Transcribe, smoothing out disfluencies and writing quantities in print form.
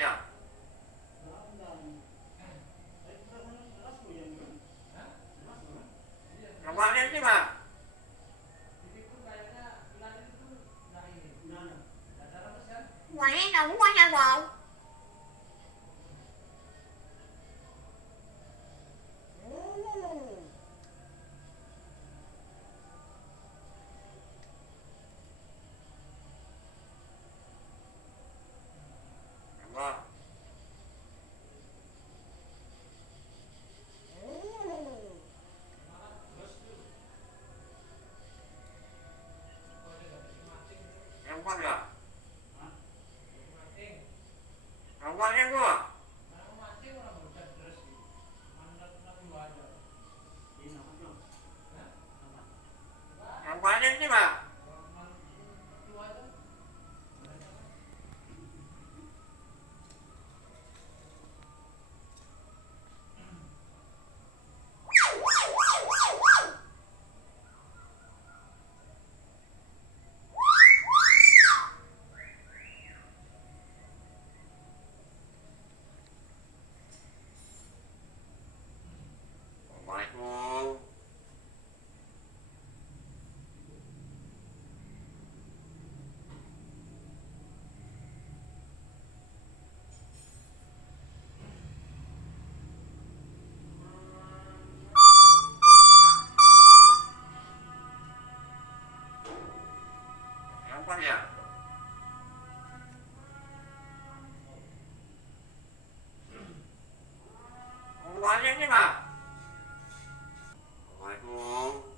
ya? Kemarin sih Pak. Ngoài em đâu có qua nhà bò. Vâng. Em qua ya? Awalnya gua. Awalnya sih Pak. Assalamualaikum. Apa ya? Awalnya sih Pak. Assalamualaikum.